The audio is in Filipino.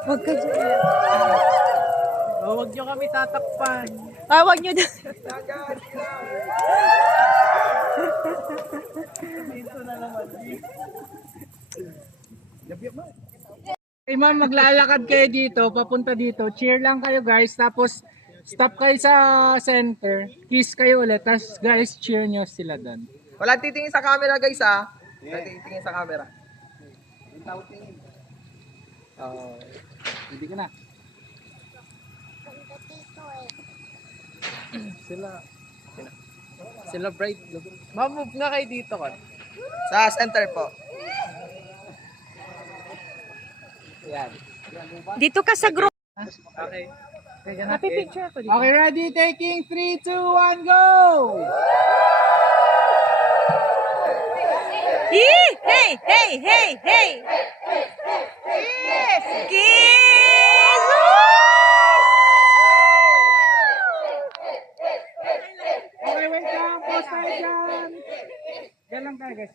Huwag ka dyan. Oh, huwag nyo kami tatakpan. Ah, huwag nyo dyan. Dito na naman. Okay ma'am, maglalakad kayo dito, papunta dito. Cheer lang kayo guys, tapos stop kayo sa center. Kiss kayo ulit, tapos guys, cheer nyo sila doon. Walang titingin sa camera guys ha. Walang titingin sa camera. Hindi ko na. Sila bright. Ma'am, move nga kayo dito ka. Sa center po. Yan. Dito ka sa group. Okay. Happy picture ako dito. Okay, ready? Taking 3, 2, 1, go! Hey! Hey! Hey! Hey! Hey! Kiss! Okay, wait lang. Pause tayo dyan. Yan lang tayo guys.